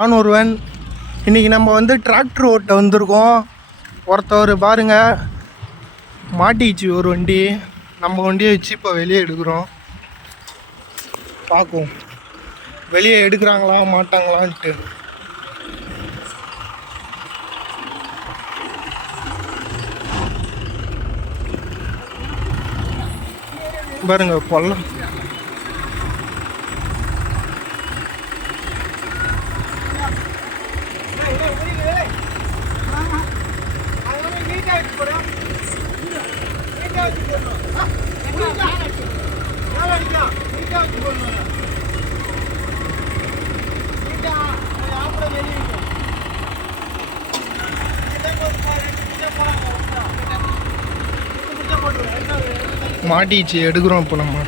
நான் ஒருவன். இன்றைக்கி நம்ம வந்து டிராக்டர் ஓட்ட வந்திருக்கோம். ஒருத்தவர் பாருங்கள் மாட்டிச்சு ஒரு வண்டி. நம்ம வண்டியை வச்சு இப்போ வெளியே எடுக்கிறோம். பார்க்கும் வெளியே எடுக்கிறாங்களா மாட்டாங்களான்ட்டு. பாருங்க பள்ளம். மாட்டிச்சு எடுக்கிறோம் இப்போ நம்ம.